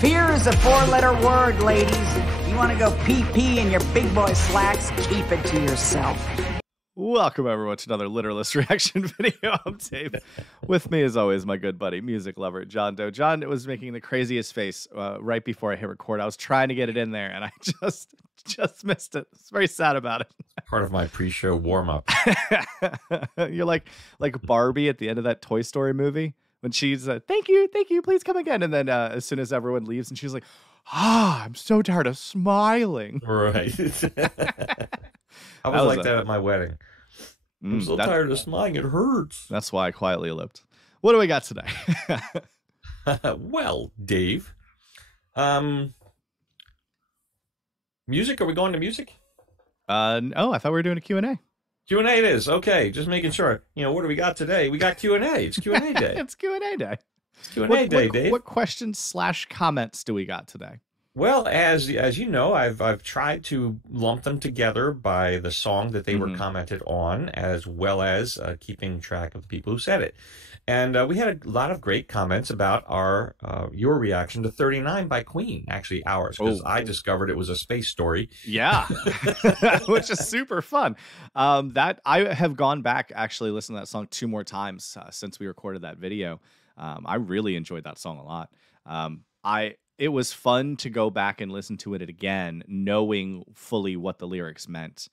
Fear is a four-letter word, ladies. You want to go pee-pee in your big boy slacks? Keep it to yourself. Welcome, everyone, to another Literalist reaction video. I'm Dave. With me, as always, my good buddy, music lover, John Doe. John was making the craziest face right before I hit record. I was trying to get it in there, and I just missed it. It's very sad about it. Part of my pre-show warm-up. You're like Barbie at the end of that Toy Story movie when she's thank you, please come again. And then as soon as everyone leaves, and she's like, I'm so tired of smiling. Right. I was like that at my wedding. I'm so tired of smiling, it hurts. That's why I quietly eloped. What do we got today? Well, Dave, music? Are we going to music? No, I thought we were doing a Q&A. Q&A it is. Okay, just making sure. You know, what do we got today? We got Q&A. It's Q&A day. It's Q&A day. It's Q&A day, Dave. What questions / comments do we got today? Well, as you know, I've tried to lump them together by the song that they were commented on, as well as keeping track of the people who said it. And we had a lot of great comments about your reaction to 39 by Queen, actually ours, because I discovered it was a space story. Yeah, which is super fun. That I have gone back, actually listened to that song 2 more times since we recorded that video. I really enjoyed that song a lot. It was fun to go back and listen to it again, knowing fully what the lyrics meant.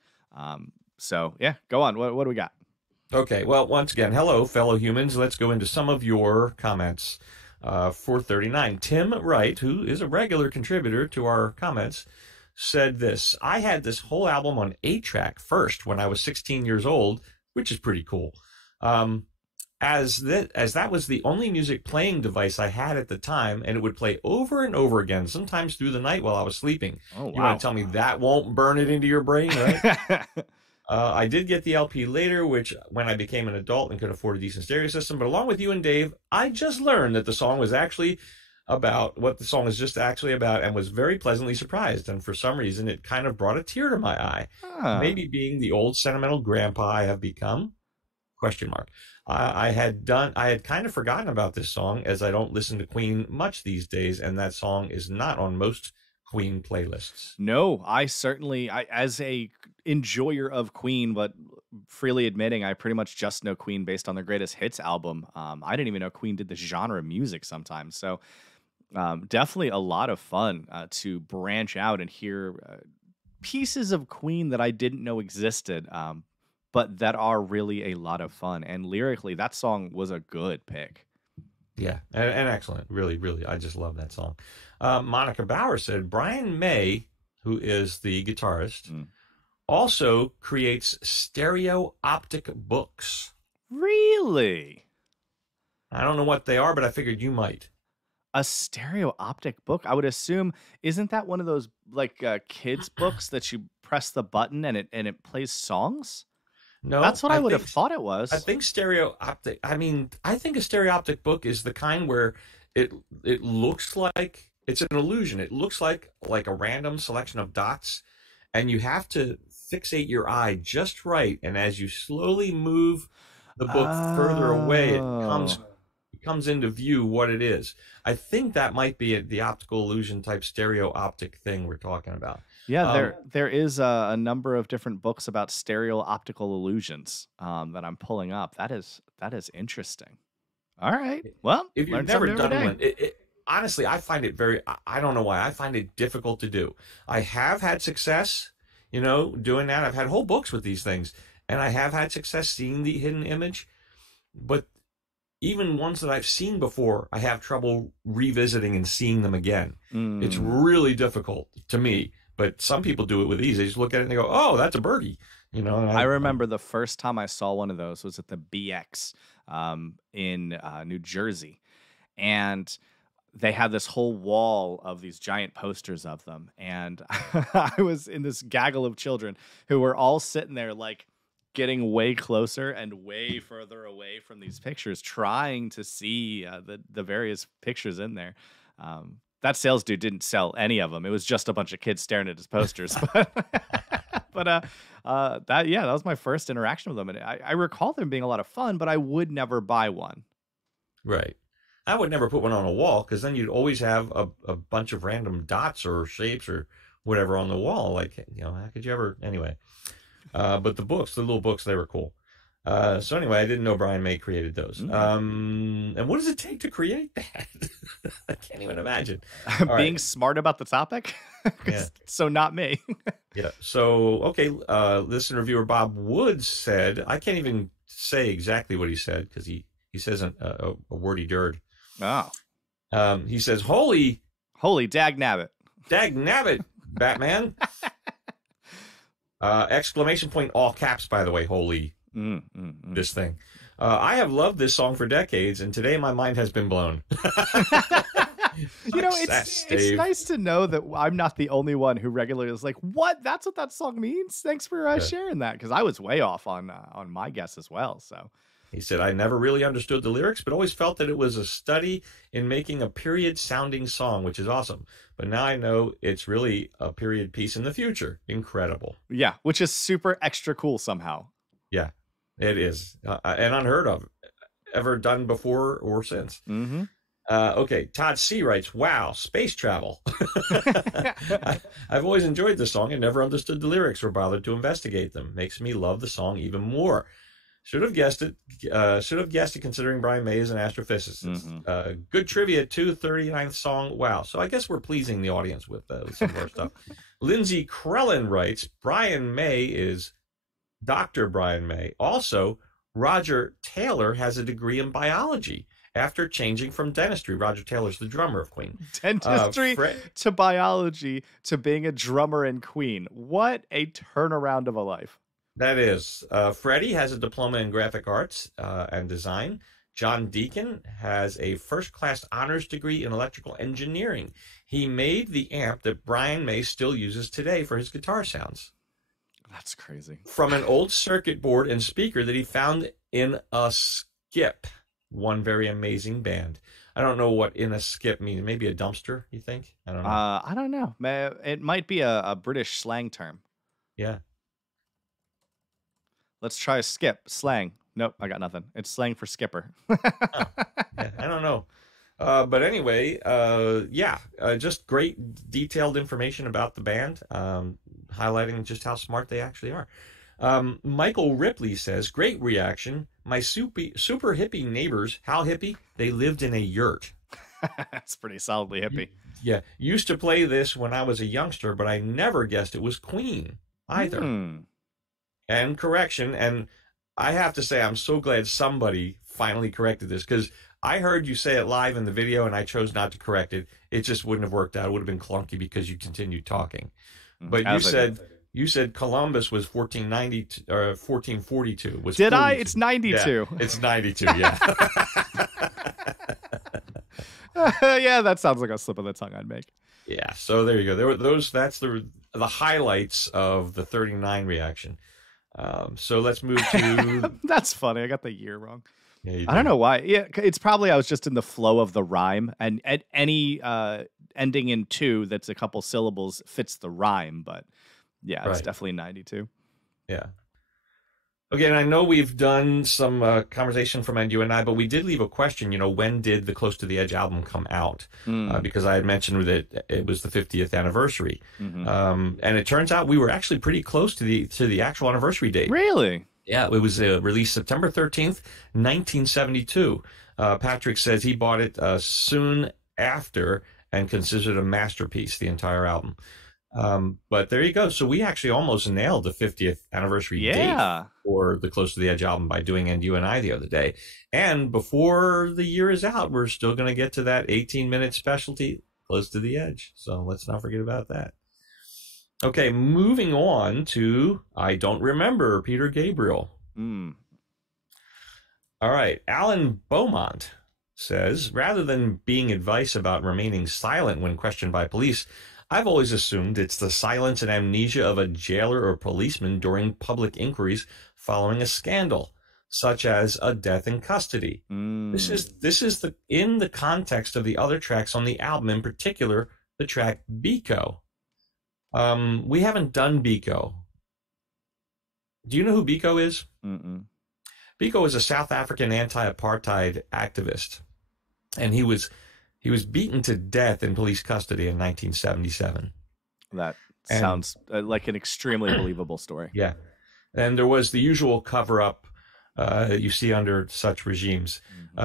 So yeah, go on. What do we got? Okay, well, once again, hello, fellow humans. Let's go into some of your comments for 39. Tim Wright, who is a regular contributor to our comments, said this: I had this whole album on 8-track first when I was 16 years old, which is pretty cool. As that was the only music playing device I had at the time, and it would play over and over again, sometimes through the night while I was sleeping. Oh, wow. You want to tell me that won't burn it into your brain, right? I did get the LP later, which when I became an adult and could afford a decent stereo system. But along with you and Dave, I just learned that the song was actually about what the song is just actually about, and was very pleasantly surprised. And for some reason, it kind of brought a tear to my eye. Maybe being the old sentimental grandpa I have become? ? I had kind of forgotten about this song, as I don't listen to Queen much these days, and that song is not on most Queen playlists. No, I certainly, as a enjoyer of Queen, but freely admitting I pretty much just know Queen based on their greatest hits album. I didn't even know Queen did this genre of music sometimes. So definitely a lot of fun to branch out and hear pieces of Queen that I didn't know existed. But that are really a lot of fun. And lyrically, that song was a good pick. Yeah, and excellent. Really, really, I just love that song. Monica Bauer said, Brian May, who is the guitarist, also creates stereo optic books. Really? I don't know what they are, but I figured you might. A stereo optic book? I would assume, isn't that one of those like kids books that you press the button and it plays songs? No, that's what I would have thought it was. I think stereo optic. I mean, I think a stereo optic book is the kind where it looks like it's an illusion. It looks like a random selection of dots, and you have to fixate your eye just right. And as you slowly move the book further away, it comes into view what it is. I think that might be the optical illusion type stereo optic thing we're talking about. Yeah, there is a number of different books about stereo optical illusions that I'm pulling up. That is interesting. All right. Well, if you've never done one, honestly, I find it I don't know why, I find it difficult to do. I have had success, doing that. I've had whole books with these things, and I have had success seeing the hidden image. But even ones that I've seen before, I have trouble revisiting and seeing them again. It's really difficult to me. But some people do it with ease. They just look at it and they go, "Oh, that's a birdie," I remember the first time I saw one of those was at the BX in New Jersey, and they had this whole wall of these giant posters of them, and I was in this gaggle of children who were all sitting there like getting way closer and way further away from these pictures, trying to see the various pictures in there. That sales dude didn't sell any of them. It was just a bunch of kids staring at his posters. But that was my first interaction with them, and I recall them being a lot of fun, but I would never buy one. Right. I would never put one on a wall because then you'd always have a bunch of random dots or shapes or whatever on the wall. Like, how could you ever? Anyway. But the little books, they were cool. So anyway, I didn't know Brian May created those. And what does it take to create that? I can't even imagine. Being smart about the topic? Yeah. So not me. Yeah. So, okay. Listener viewer Bob Woods said, I can't even say exactly what he said because he says a wordy dirt. Oh. He says, holy dag-nabbit. Dag-nabbit, Batman. Exclamation point, all caps, by the way, holy. This thing. I have loved this song for decades, and today my mind has been blown. It's nice to know that I'm not the only one who regularly is like, what? That's what that song means? Thanks for sharing that, because I was way off on my guess as well. So he said, I never really understood the lyrics, but always felt that it was a study in making a period-sounding song, which is awesome. But now I know it's really a period piece in the future. Incredible. Yeah, which is super extra cool somehow. Yeah, it is. And unheard of. Ever done before or since. Mm-hmm. Okay, Todd C. writes, wow, space travel. I've always enjoyed the song and never understood the lyrics or bothered to investigate them. Makes me love the song even more. Should have guessed it. Considering Brian May is an astrophysicist. Mm-hmm. Good trivia, 239th song. Wow. So I guess we're pleasing the audience with some of our stuff. Lindsay Krellin writes, Brian May is Dr. Brian May. Also, Roger Taylor has a degree in biology after changing from dentistry. Roger Taylor's the drummer of Queen. Dentistry to biology to being a drummer in Queen. What a turnaround of a life. That is. Freddie has a diploma in graphic arts and design. John Deacon has a first-class honors degree in electrical engineering. He made the amp that Brian May still uses today for his guitar sounds. That's crazy. From an old circuit board and speaker that he found in a skip. One very amazing band. I don't know what in a skip means. Maybe a dumpster, you think? I don't know. I don't know. It might be a British slang term. Yeah. Let's try a skip. Slang. Nope, I got nothing. It's slang for skipper. Yeah, I don't know. But anyway, just great detailed information about the band, highlighting just how smart they actually are. Michael Ripley says, great reaction. My super hippie neighbors, how hippie? They lived in a yurt. That's pretty solidly hippie. Yeah. Used to play this when I was a youngster, but I never guessed it was Queen either. And correction, and I have to say, I'm so glad somebody finally corrected this, because I heard you say it live in the video, and I chose not to correct it. It just wouldn't have worked out. It would have been clunky because you continued talking. But you said Columbus was 1490 or 1442. Did 42. I? It's 92. Yeah, it's 92. Yeah. Yeah, that sounds like a slip of the tongue I'd make. Yeah. So there you go. That's the highlights of the 39 reaction. So let's move to. That's funny. I got the year wrong. Yeah, I don't know why. Yeah, it's probably I was just in the flow of the rhyme, and at any ending in 2 that's a couple syllables fits the rhyme. But yeah, it's definitely 92. Yeah. Okay, and I know we've done some conversation from you and I, but we did leave a question. When did the Close to the Edge album come out? Because I had mentioned that it was the 50th anniversary, and it turns out we were actually pretty close to the actual anniversary date. Really? Yeah, it was released September 13th, 1972. Patrick says he bought it soon after and considered it a masterpiece, the entire album. But there you go. So we actually almost nailed the 50th anniversary date for the Close to the Edge album by doing And You and I the other day. And before the year is out, we're still going to get to that 18-minute specialty, Close to the Edge. So let's not forget about that. Okay, moving on to I Don't Remember, Peter Gabriel. All right, Alan Beaumont says, rather than being advice about remaining silent when questioned by police, I've always assumed it's the silence and amnesia of a jailer or policeman during public inquiries following a scandal, such as a death in custody. This is in the context of the other tracks on the album, in particular, the track Biko. We haven't done Biko. Do you know who Biko is? Biko is a South African anti-apartheid activist. and he was beaten to death in police custody in 1977. That sounds like an extremely believable story. Yeah. And there was the usual cover-up you see under such regimes.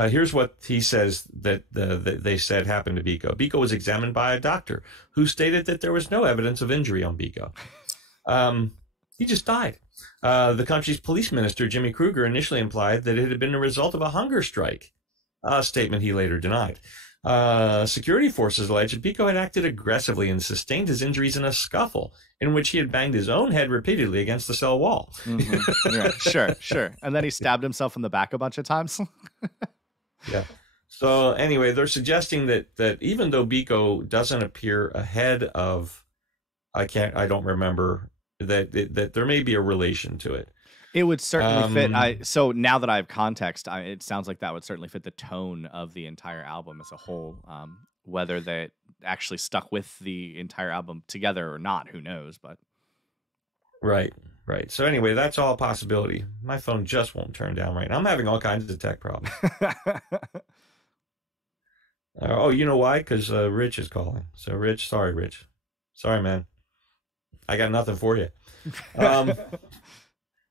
Here's what he says that they said happened to Biko. Biko was examined by a doctor who stated that there was no evidence of injury on Biko. He just died. The country's police minister, Jimmy Kruger, initially implied that it had been a result of a hunger strike, a statement he later denied. Security forces alleged Biko had acted aggressively and sustained his injuries in a scuffle in which he had banged his own head repeatedly against the cell wall. Yeah, sure. And then he stabbed himself in the back a bunch of times. Yeah. So anyway, they're suggesting that even though Biko doesn't appear ahead of, I don't remember, that there may be a relation to it. It would certainly fit. So now that I have context, it sounds like that would certainly fit the tone of the entire album as a whole. Whether they actually stuck with the entire album together or not, who knows? But right. So anyway, that's all a possibility. My phone just won't turn down right now. I'm having all kinds of tech problems. Oh, you know why? Because Rich is calling. So Rich, sorry, man. I got nothing for you.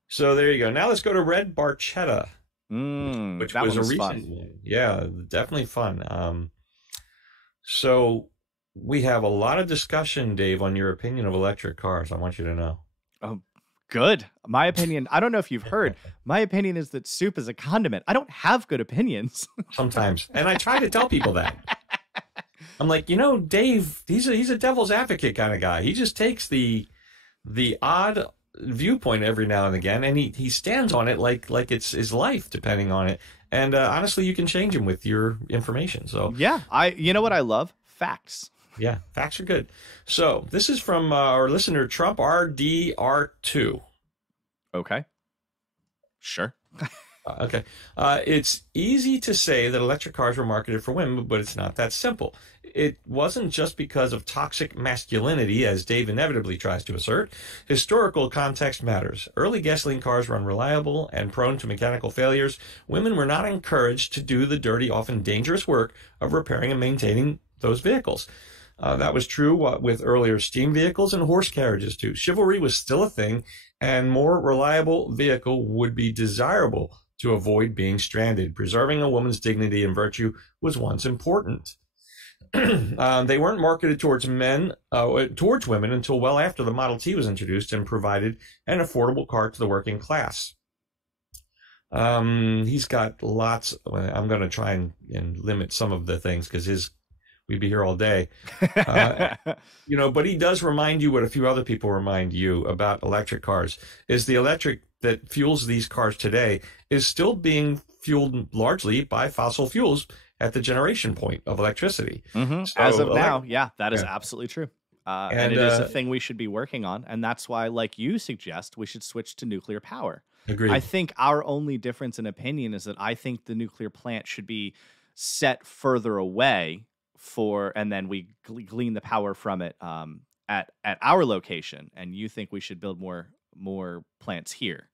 So there you go. Now let's go to Red Barchetta, which was a recent one. Yeah, definitely fun. So we have a lot of discussion, Dave, on your opinion of electric cars. I want you to know. Oh, good. My opinion, I don't know if you've heard, my opinion is that soup is a condiment. I don't have good opinions. Sometimes. And I try to tell people that. I'm like, Dave, he's a devil's advocate kind of guy. He just takes the odd viewpoint every now and again, and he stands on it like it's his life depending on it. And honestly, you can change him with your information. So yeah, you know what I love? Facts. Yeah, facts are good. So this is from our listener Trump RDR2. Okay, sure. Okay. It's easy to say that electric cars were marketed for women, but it's not that simple. It wasn't just because of toxic masculinity, as Dave inevitably tries to assert. Historical context matters. Early gasoline cars were unreliable and prone to mechanical failures. Women were not encouraged to do the dirty, often dangerous work of repairing and maintaining those vehicles. That was true with earlier steam vehicles and horse carriages, too. Chivalry was still a thing, and more reliable vehicle would be desirable to avoid being stranded. Preserving a woman's dignity and virtue was once important. They weren't marketed towards women until well after the Model T was introduced and provided an affordable car to the working class. He's got lots. I'm going to try and limit some of the things because we'd be here all day. But he does remind you what a few other people remind you about electric cars, is the electric that fuels these cars today is still being fueled largely by fossil fuels at the generation point of electricity. So as of now, that is absolutely true. And it is a thing we should be working on. And that's why, like you suggest, we should switch to nuclear power. Agreed. I think our only difference in opinion is that I think the nuclear plant should be set further away and then we glean the power from it at our location. And you think we should build more plants here.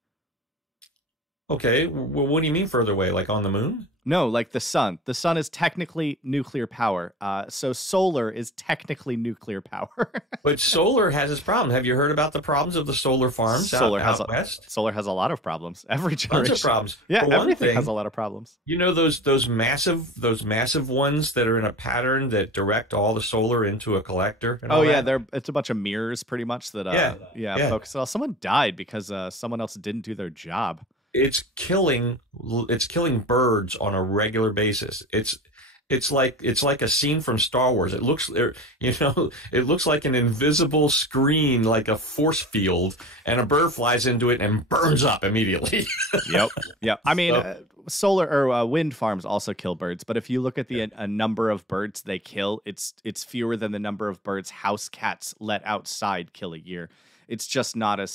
Okay, well, what do you mean further away? Like on the moon? No, like the sun. The sun is technically nuclear power. So solar is technically nuclear power. But solar has its problem. Have you heard about the problems of the solar farms out west? Solar has a lot of problems. Every generation. Tons of problems. Yeah, everything has a lot of problems. You know those massive ones that are in a pattern that direct all the solar into a collector? And it's a bunch of mirrors pretty much that focus it all. Someone died because someone else didn't do their job. It's killing birds on a regular basis. It's like a scene from Star Wars. It looks like an invisible screen, like a force field, and a bird flies into it and burns up immediately. Yep. I mean, solar or wind farms also kill birds, but if you look at the number of birds they kill, it's fewer than the number of birds house cats let outside kill a year. It's just not a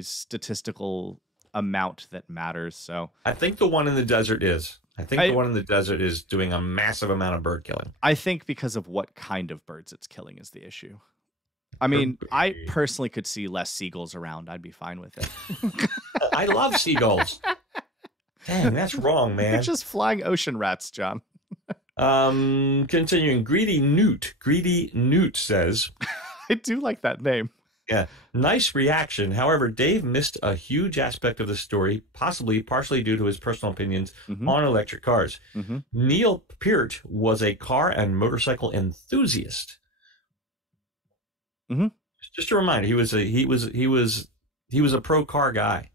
statistical amount that matters. So I think the one in the desert is. The one in the desert is doing a massive amount of bird killing. I think because of what kind of birds it's killing is the issue. I mean, I personally could see less seagulls around. I'd be fine with it. I love seagulls. Dang, that's wrong, man. They're just flying ocean rats, John. Continuing, Greedy Newt says, I do like that name. yeah, nice reaction. However, Dave missed a huge aspect of the story, possibly partially due to his personal opinions on electric cars. Neil Peart was a car and motorcycle enthusiast. Just a reminder, he was a pro car guy.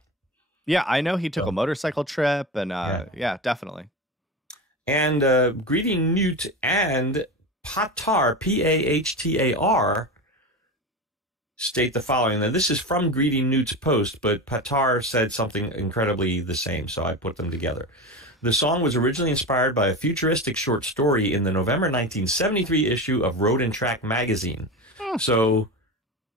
Yeah, I know he took a motorcycle trip, and yeah, definitely. And Greedy Newt and Patar, P-A-H-T-A-R, state the following. Now, this is from Greedy Newt's post, but Patar said something incredibly the same, so I put them together. The song was originally inspired by a futuristic short story in the November 1973 issue of Road and Track magazine. So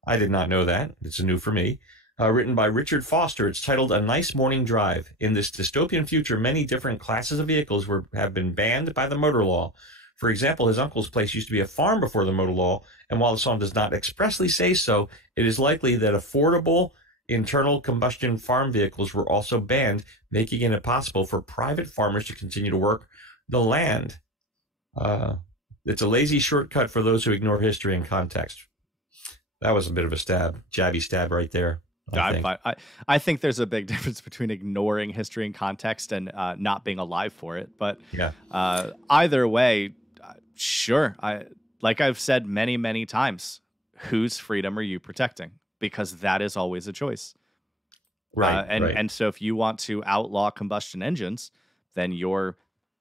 I did not know that. It's new for me. Written by Richard Foster. It's titled A Nice Morning Drive. In this dystopian future, many different classes of vehicles have been banned by the motor law. For example, his uncle's place used to be a farm before the motor law, and while the song does not expressly say so, it is likely that affordable internal combustion farm vehicles were also banned, making it impossible for private farmers to continue to work the land. It's a lazy shortcut for those who ignore history and context. That was a bit of a jabby stab right there. I think there's a big difference between ignoring history and context and not being alive for it. But either way, sure. Like I've said many, many times, whose freedom are you protecting? Because that is always a choice. Right. And so if you want to outlaw combustion engines, then you're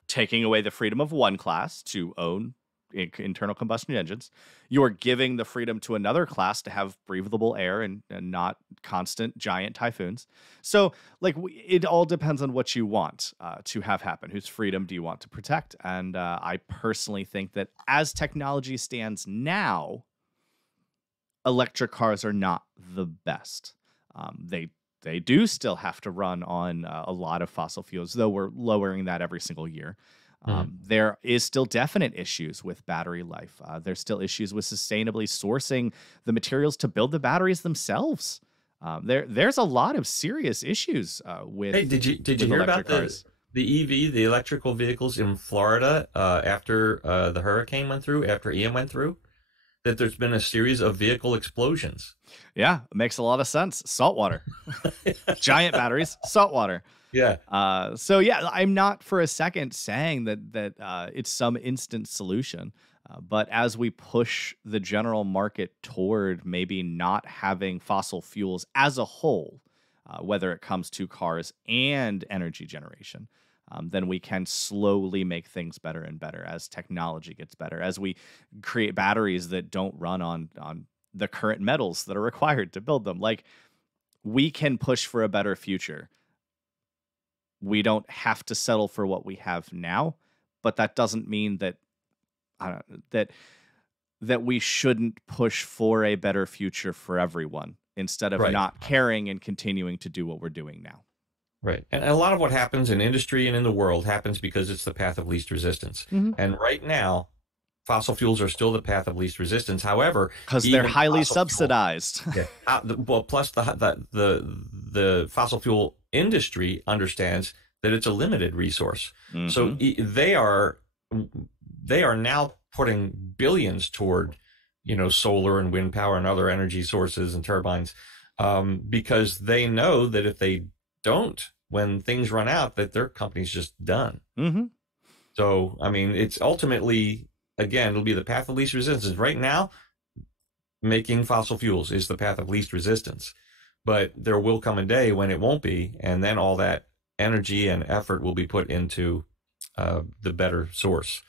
taking away the freedom of one class to own internal combustion engines. You're giving the freedom to another class to have breathable air and not constant giant typhoons. So like it all depends on what you want to have happen. Whose freedom do you want to protect? And I personally think that as technology stands now, electric cars are not the best. They do still have to run on a lot of fossil fuels, though we're lowering that every single year. There is still definite issues with battery life. There's still issues with sustainably sourcing the materials to build the batteries themselves. There's a lot of serious issues with. Hey, did you hear about the EV, the electrical vehicles in Florida after the hurricane went through, after Ian went through? That there's been a series of vehicle explosions. Yeah, it makes a lot of sense. Saltwater, giant batteries, saltwater. Yeah. So yeah, I'm not for a second saying that it's some instant solution, but as we push the general market toward maybe not having fossil fuels as a whole, whether it comes to cars and energy generation, then we can slowly make things better and better as technology gets better, as we create batteries that don't run on the current metals that are required to build them. Like, we can push for a better future. We don't have to settle for what we have now, but that doesn't mean that that we shouldn't push for a better future for everyone instead of not caring and continuing to do what we're doing now. Right. And a lot of what happens in industry and in the world happens because it's the path of least resistance. And right now, fossil fuels are still the path of least resistance. However, because they're highly subsidized. Plus the fossil fuel industry understands that it's a limited resource. So they are now putting billions toward, solar and wind power and other energy sources and turbines, because they know that if they don't, when things run out, that their company's just done. So, I mean, it's ultimately, again, it'll be the path of least resistance. Right now, making fossil fuels is the path of least resistance. But there will come a day when it won't be, and then all that energy and effort will be put into the better source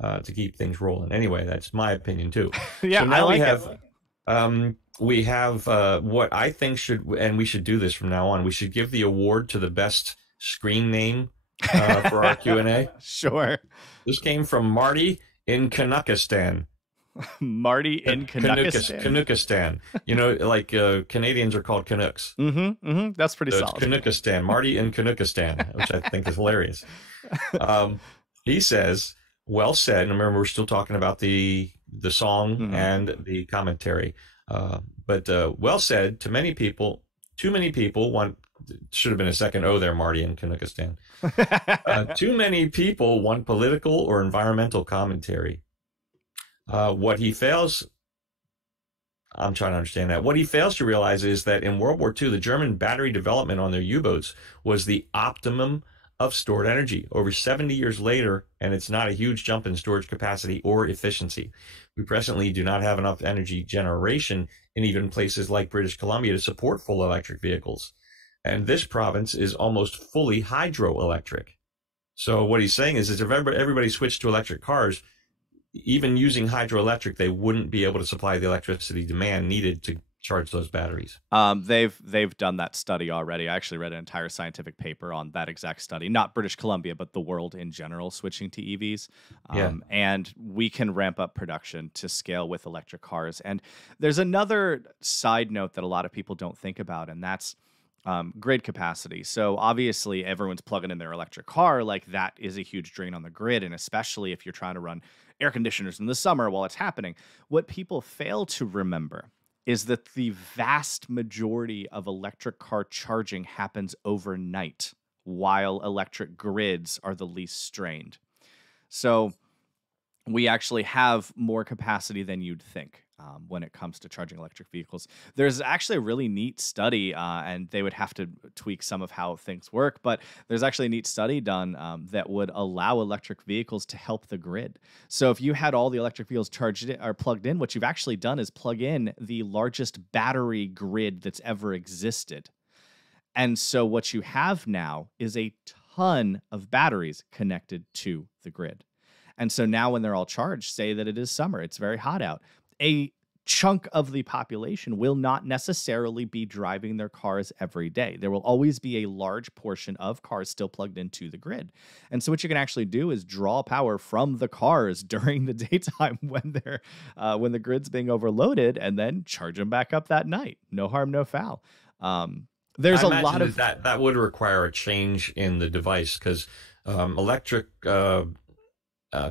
to keep things rolling. Anyway, that's my opinion, too. Yeah, so now I like it. We have what I think we should do this from now on. We should give the award to the best screen name for our Q&A. Sure. This came from Marty in Canuckistan. Marty in Canuckistan. Canuckistan. Like Canadians are called Canucks. That's pretty solid. Canuckistan. Marty in Canuckistan, which I think is hilarious. He says, well said. And remember, we're still talking about the song and the commentary. But well said. Too many people want should have been a second O there, Marty in Kanukistan. Too many people want political or environmental commentary. What he fails, I'm trying to understand that. What he fails to realize is that in World War II, the German battery development on their U-boats was the optimum of stored energy. Over 70 years later, and it's not a huge jump in storage capacity or efficiency. We presently do not have enough energy generation in even places like British Columbia to support full electric vehicles. And this province is almost fully hydroelectric. So what he's saying is if everybody switched to electric cars, even using hydroelectric, they wouldn't be able to supply the electricity demand needed to charge those batteries. They've done that study already. I actually read an entire scientific paper on that exact study, not British Columbia, but the world in general switching to EVs. And we can ramp up production to scale with electric cars. And there's another side note that a lot of people don't think about, and that's grid capacity. So obviously everyone's plugging in their electric car. Like that is a huge drain on the grid. And especially if you're trying to run air conditioners in the summer while it's happening, what people fail to remember is that the vast majority of electric car charging happens overnight while electric grids are the least strained. So we actually have more capacity than you'd think when it comes to charging electric vehicles. There's actually a really neat study, and they would have to tweak some of how things work, but there's actually a neat study done that would allow electric vehicles to help the grid. So if you had all the electric vehicles charged or plugged in, what you've actually done is plug in the largest battery grid that's ever existed. And so what you have now is a ton of batteries connected to the grid. And so now when they're all charged, say that it is summer, it's very hot out, a chunk of the population will not necessarily be driving their cars every day. There will always be a large portion of cars still plugged into the grid. And so what you can actually do is draw power from the cars during the daytime when the grid's being overloaded, and then charge them back up that night. No harm, no foul. There's a lot of that would require a change in the device, because electric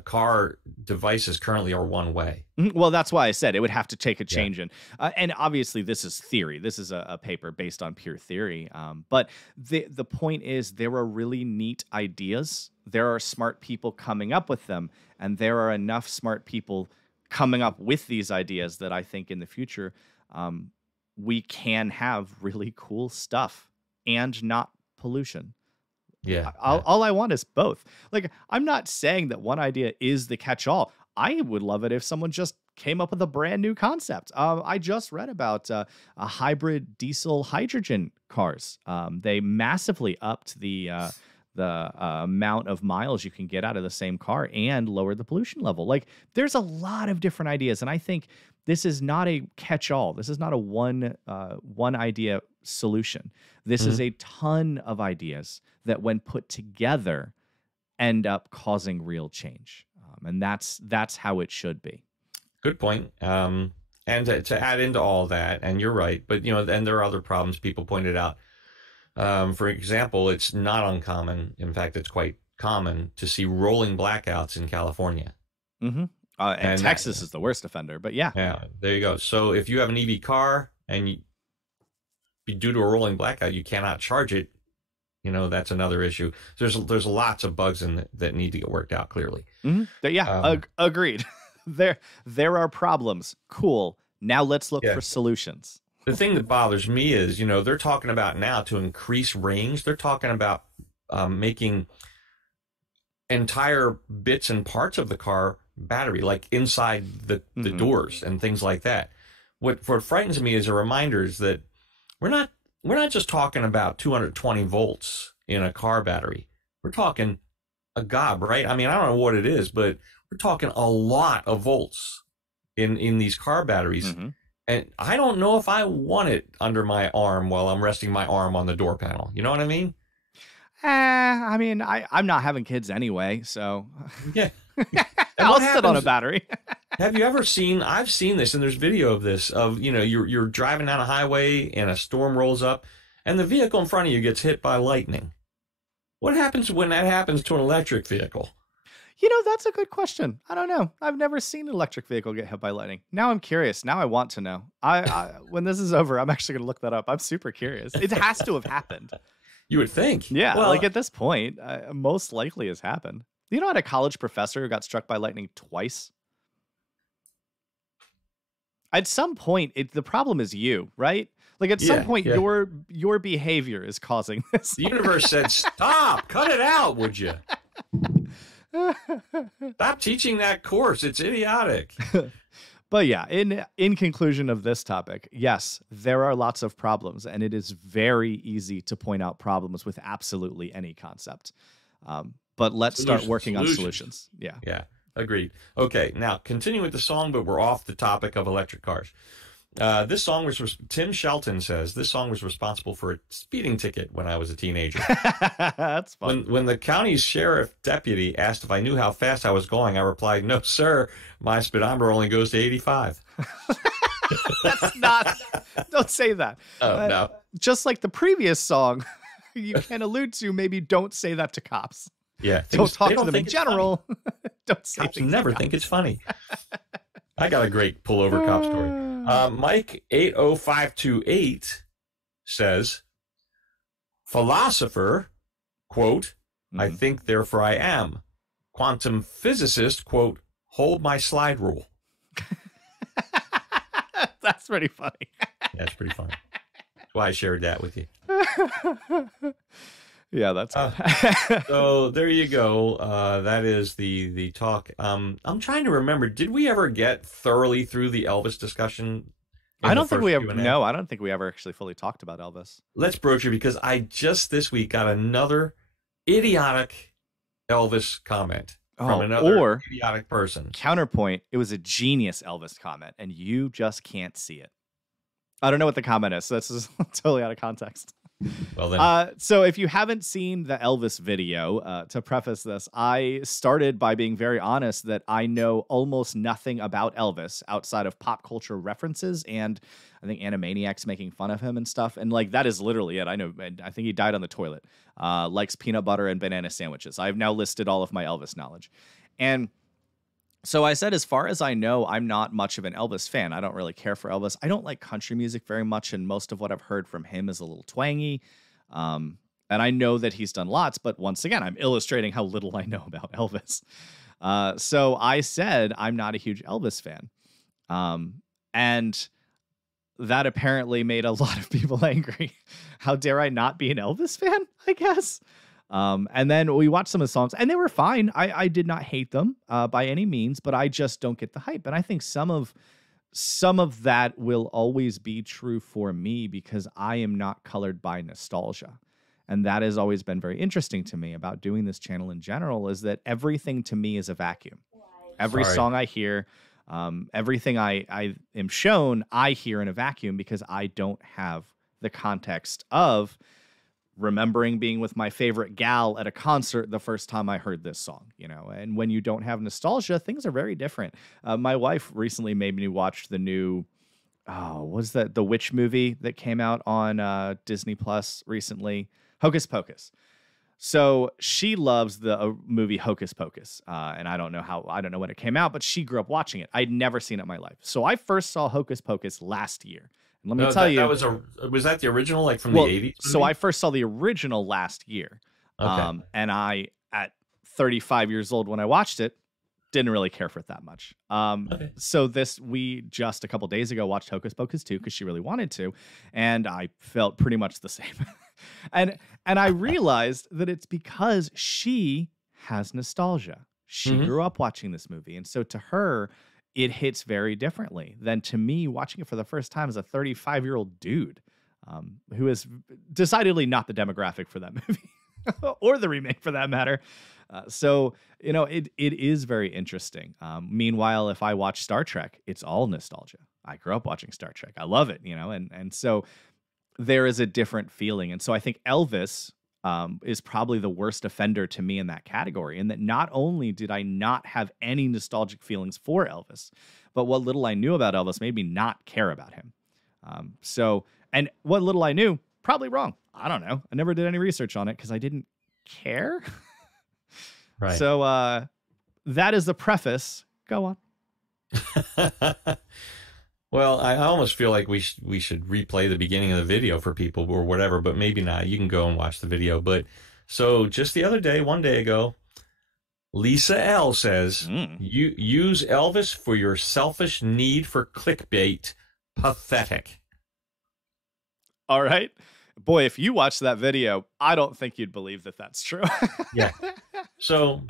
car devices currently are one way. Well, that's why I said it would have to take a change in. And obviously, this is theory. This is a paper based on pure theory. But the point is, there are really neat ideas. There are smart people coming up with them. And there are enough smart people coming up with these ideas that I think in the future, we can have really cool stuff and not pollution. Yeah. All I want is both. Like, I'm not saying that one idea is the catch-all. I would love it if someone just came up with a brand new concept. I just read about a hybrid diesel hydrogen cars. They massively upped the amount of miles you can get out of the same car and lowered the pollution level. Like, there's a lot of different ideas, and I think this is not a catch-all. This is not a one idea solution. This is a ton of ideas that, when put together, end up causing real change, and that's how it should be. Good point. And to add into all that, and you're right, but and there are other problems people pointed out. For example, it's not uncommon. In fact, it's quite common to see rolling blackouts in California. Mm-hmm. And Texas is the worst offender, but yeah. Yeah, there you go. So if you have an EV car and due to a rolling blackout, you cannot charge it, that's another issue. There's lots of bugs that need to get worked out, clearly. Mm-hmm. Agreed. There are problems. Cool. Now let's look for solutions. The thing that bothers me is, they're talking about now to increase range. They're talking about making entire bits and parts of the car battery, like inside the doors and things like that. What frightens me is a reminder is that we're not just talking about 220 volts in a car battery. We're talking a gob, right? I mean, I don't know what it is, but we're talking a lot of volts in these car batteries. Mm-hmm. And I don't know if I want it under my arm while I'm resting my arm on the door panel. You know what I mean? I mean, I'm not having kids anyway, so yeah. I'll sit on a battery. Have you ever seen, I've seen this, and there's video of this, of, you're driving down a highway and a storm rolls up and the vehicle in front of you gets hit by lightning. What happens when that happens to an electric vehicle? That's a good question. I don't know. I've never seen an electric vehicle get hit by lightning. Now I'm curious. Now I want to know. When this is over, I'm actually going to look that up. I'm super curious. It has to have happened. You would think. Yeah, Well, like at this point, most likely has happened. You know, I had a college professor who got struck by lightning twice. At some point, the problem is you, right? Like at some point, your behavior is causing this. the universe said, "Stop! Cut it out, would you? Stop teaching that course. It's idiotic." But yeah, in conclusion of this topic, yes, there are lots of problems, and it is very easy to point out problems with absolutely any concept. But let's start working on solutions. Yeah. Yeah. Agreed. Okay, now continue with the song, but we're off the topic of electric cars. This song was, Tim Shelton says, this song was responsible for a speeding ticket when I was a teenager. That's fun. When the county sheriff deputy asked if I knew how fast I was going, I replied, "No, sir, my speedometer only goes to 85. That's not, don't say that. Oh, no. Just like the previous song, you can allude to, maybe don't say that to cops. Yeah. Don't talk to them in general. Don't say cops things never like think it's funny. I got a great pullover cop story. Mike 80528 says, philosopher, quote, I think, therefore I am. Quantum physicist, quote, hold my slide rule. That's pretty funny. That's pretty funny. That's why I shared that with you. Yeah, that's so there you go. That is the talk. I'm trying to remember. Did we ever get thoroughly through the Elvis discussion? I don't think we ever. No, I don't think we ever actually fully talked about Elvis. Let's broach it, because I just this week got another idiotic Elvis comment from another idiotic person. Counterpoint: it was a genius Elvis comment, and you just can't see it. I don't know what the comment is. So this is totally out of context. Well then. So if you haven't seen the Elvis video, to preface this, I started by being very honest that I know almost nothing about Elvis outside of pop culture references, and I think Animaniacs making fun of him and stuff. And like, that is literally it. I know. I think he died on the toilet. Likes peanut butter and banana sandwiches. I've now listed all of my Elvis knowledge. And so I said, as far as I know, I'm not much of an Elvis fan. I don't really care for Elvis. I don't like country music very much, and most of what I've heard from him is a little twangy. And I know that he's done lots, but once again, I'm illustrating how little I know about Elvis. So I said I'm not a huge Elvis fan. And that apparently made a lot of people angry. How dare I not be an Elvis fan, I guess? And then we watched some of the songs, and they were fine. I did not hate them by any means, but I just don't get the hype. And I think some of that will always be true for me, because I am not colored by nostalgia. And that has always been very interesting to me about doing this channel in general, is that everything to me is a vacuum. Every song I hear, everything I am shown, I hear in a vacuum, because I don't have the context of remembering being with my favorite gal at a concert the first time I heard this song, you know. And when you don't have nostalgia, things are very different. My wife recently made me watch the new, was that the witch movie that came out on Disney Plus recently? Hocus Pocus. So she loves the movie Hocus Pocus. And I don't know when it came out, but she grew up watching it. I'd never seen it in my life. So I first saw Hocus Pocus last year. Let me tell you, was that the original, like from the 80s? So I first saw the original last year. Okay. And I, at 35 years old when I watched it, didn't really care for it that much. So we just a couple days ago watched Hocus Pocus 2 because she really wanted to, and I felt pretty much the same. and I realized that it's because she has nostalgia. She grew up watching this movie, and so to her, it hits very differently than to me watching it for the first time as a 35-year-old dude who is decidedly not the demographic for that movie or the remake for that matter. So, you know, it is very interesting. Meanwhile, if I watch Star Trek, it's all nostalgia. I grew up watching Star Trek. I love it, you know, and so there is a different feeling. And so I think Elvis is probably the worst offender to me in that category, in that not only did I not have any nostalgic feelings for Elvis, but what little I knew about Elvis made me not care about him. And what little I knew, probably wrong. I don't know. I never did any research on it because I didn't care. Right. So, that is the preface. Go on. Well, I almost feel like we should replay the beginning of the video for people or whatever, but maybe not. You can go and watch the video. But so just the other day, one day ago, Lisa L says, "You use Elvis for your selfish need for clickbait. Pathetic." All right. Boy, if you watch that video, I don't think you'd believe that that's true. Yeah. So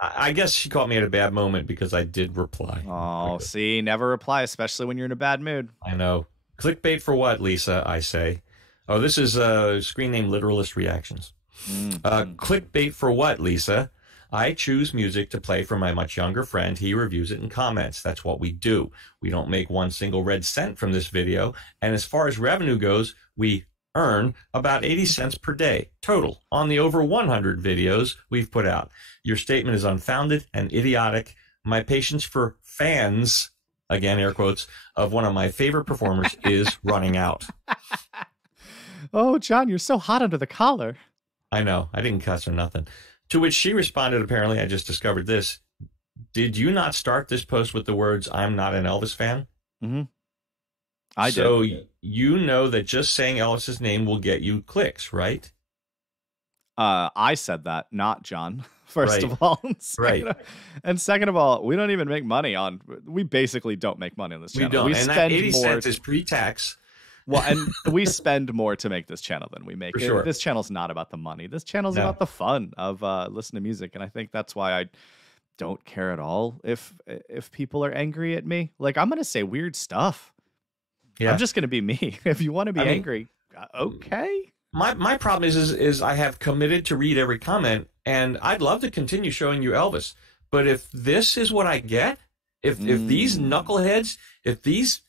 I guess she caught me at a bad moment because I did reply. Oh, see, never reply, especially when you're in a bad mood. I know. Clickbait for what, Lisa? I say. Oh, this is a screen name Literalist Reactions. Clickbait for what, Lisa? I choose music to play for my much younger friend. He reviews it and comments. That's what we do. We don't make one single red cent from this video. And as far as revenue goes, we earn about 80 cents per day total on the over 100 videos we've put out. Your statement is unfounded and idiotic. My patience for fans, again, air quotes, of one of my favorite performers is running out. Oh, John, you're so hot under the collar. I know. I didn't cuss or nothing. To which she responded, apparently, I just discovered this. Did you not start this post with the words, "I'm not an Elvis fan"? Mm-hmm. I did. So you know that just saying Elvis's name will get you clicks, right? I said that, not John, first Right. of all. Right. And second of all, we don't even make money on, we basically don't make money on this channel. We don't. We And that spend 80 more. cents is pre-tax. Well, and we spend more to make this channel than we make. For sure. This channel's not about the money. This channel's No. about the fun of listening to music. And I think that's why I don't care at all if people are angry at me. Like, I'm going to say weird stuff. Yeah. I'm just going to be me. If you want to be I mean, angry, okay. My problem is I have committed to read every comment, and I'd love to continue showing you Elvis. But if this is what I get, if these knuckleheads, if these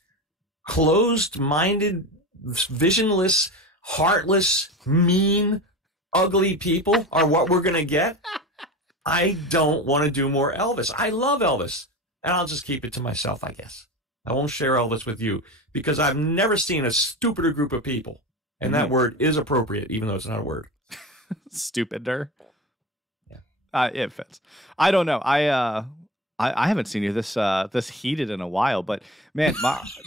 closed-minded, visionless, heartless, mean, ugly people are what we're going to get, I don't want to do more Elvis. I love Elvis, and I'll just keep it to myself, I guess. I won't share Elvis with you because I've never seen a stupider group of people. And that word is appropriate, even though it's not a word. Stupider. Yeah. It fits. I don't know. I haven't seen you this heated in a while, but man,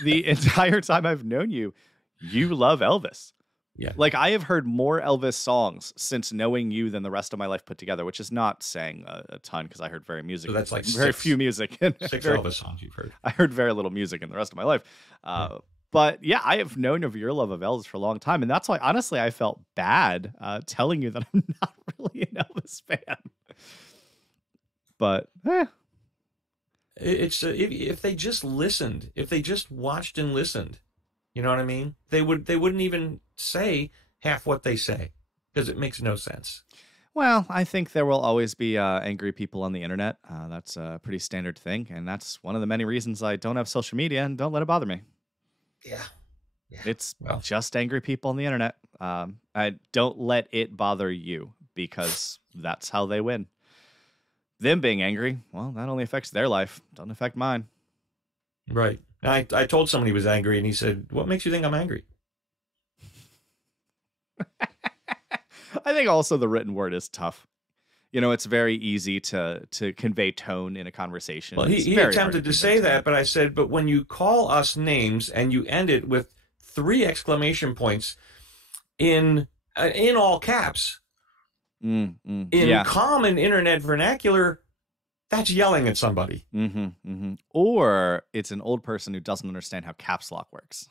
the entire time I've known you, you love Elvis. Yeah. Like, I have heard more Elvis songs since knowing you than the rest of my life put together, which is not saying a ton because I heard very music. So that's like very few music. And six Elvis songs you've heard. I heard very little music in the rest of my life. But yeah, I have known of your love of Elvis for a long time. And that's why, honestly, I felt bad telling you that I'm not really an Elvis fan. But It's if they just listened, if they just watched and listened, you know what I mean? They wouldn't even say half what they say because it makes no sense. well, I think there will always be angry people on the internet. That's a pretty standard thing. And that's one of the many reasons I don't have social media and don't let it bother me. Yeah. It's just angry people on the internet. I don't let it bother you because that's how they win. Them being angry, well, that only affects their life. Doesn't affect mine. Right. I told somebody he was angry, and he said, "What makes you think I'm angry?" I think also the written word is tough. You know, it's very easy to convey tone in a conversation. Well, he attempted to say that, but I said, but when you call us names and you end it with 3 exclamation points in all caps, in common internet vernacular, that's yelling at somebody. Or it's an old person who doesn't understand how caps lock works.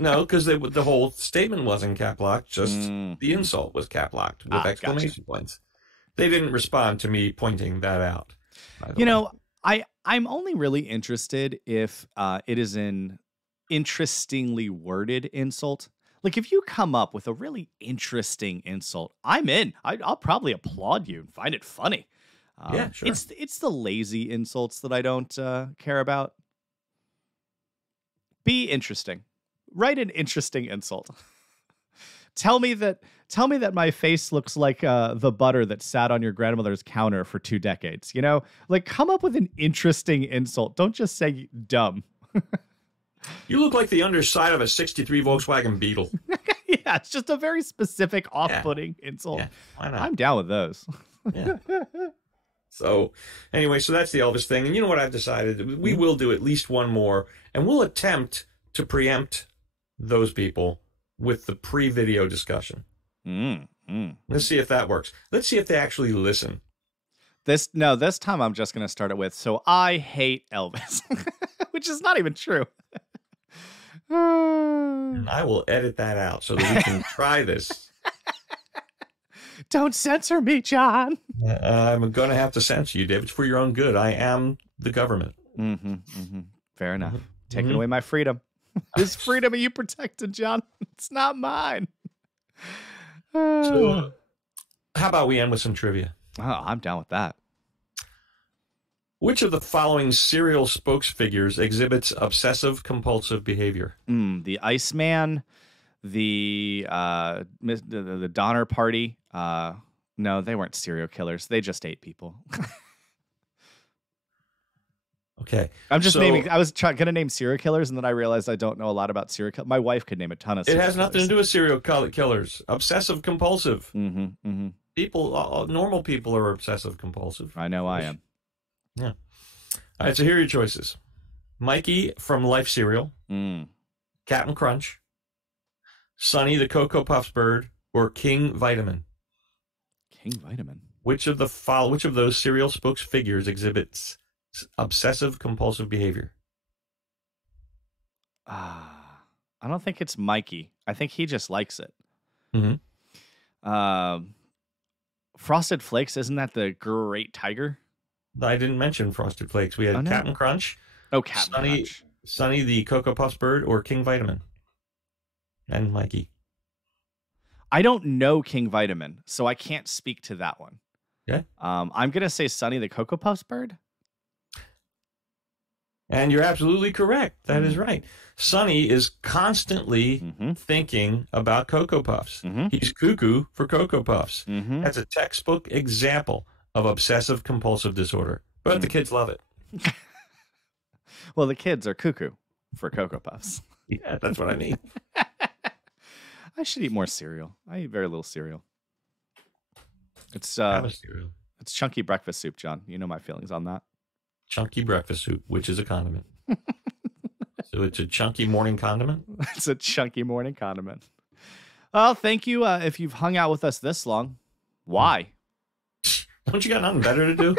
No, because the whole statement wasn't cap locked, just the insult was cap locked with exclamation points. They didn't respond to me pointing that out. You know, I'm only really interested if it is an interestingly worded insult. Like, if you come up with a really interesting insult, I'm in. I'll probably applaud you and find it funny. Yeah, sure. It's the lazy insults that I don't care about. Be interesting. Write an interesting insult. Tell me that my face looks like the butter that sat on your grandmother's counter for 2 decades. You know, like, come up with an interesting insult. Don't just say dumb. You look like the underside of a 63 Volkswagen Beetle. Yeah, it's just a very specific off-putting insult. Yeah, why not? I'm down with those. Yeah. So anyway, so that's the Elvis thing. And you know what I've decided? We will do at least one more, and we'll attempt to preempt those people with the pre-video discussion. Let's see if that works. Let's see if they actually listen. This time I'm just going to start it with, so I hate Elvis, which is not even true. And I will edit that out so that we can try this. Don't censor me, John. I'm going to have to censor you, Dave. It's for your own good. I am the government. Fair enough. Taking away my freedom. This freedom you protected, John. It's not mine. So, how about we end with some trivia? Oh, I'm down with that. Which of the following serial spokesfigures exhibits obsessive-compulsive behavior? The Iceman, the Donner Party. No, they weren't serial killers. They just ate people. Okay. I'm just naming. I was going to name serial killers, and then I realized I don't know a lot about serial killers. My wife could name a ton of serial killers. It has nothing to do with serial killers. Obsessive-compulsive. People, normal people are obsessive-compulsive. I know I am. Yeah. All right, so here are your choices. Mikey from Life Cereal, Captain Crunch, Sonny the Cocoa Puffs bird, or King Vitamin. King Vitamin. Which of those serial spokesfigures exhibits obsessive-compulsive behavior? I don't think it's Mikey. I think he just likes it. Frosted Flakes, isn't that the Great Tiger? I didn't mention Frosted Flakes. We had Captain Crunch. Oh, Captain Crunch. Sonny the Cocoa Puffs bird, or King Vitamin. And Mikey. I don't know King Vitamin, so I can't speak to that one. Yeah. I'm going to say Sonny the Cocoa Puffs bird. And you're absolutely correct. That is right. Sonny is constantly thinking about Cocoa Puffs. He's cuckoo for Cocoa Puffs. That's a textbook example of obsessive-compulsive disorder. But the kids love it. Well, the kids are cuckoo for Cocoa Puffs. Yeah, that's what I mean. I should eat more cereal. I eat very little cereal. It's chunky breakfast soup, John. You know my feelings on that. Chunky breakfast soup, which is a condiment. So it's a chunky morning condiment? It's a chunky morning condiment. Well, thank you if you've hung out with us this long. Why? Don't you got nothing better to do?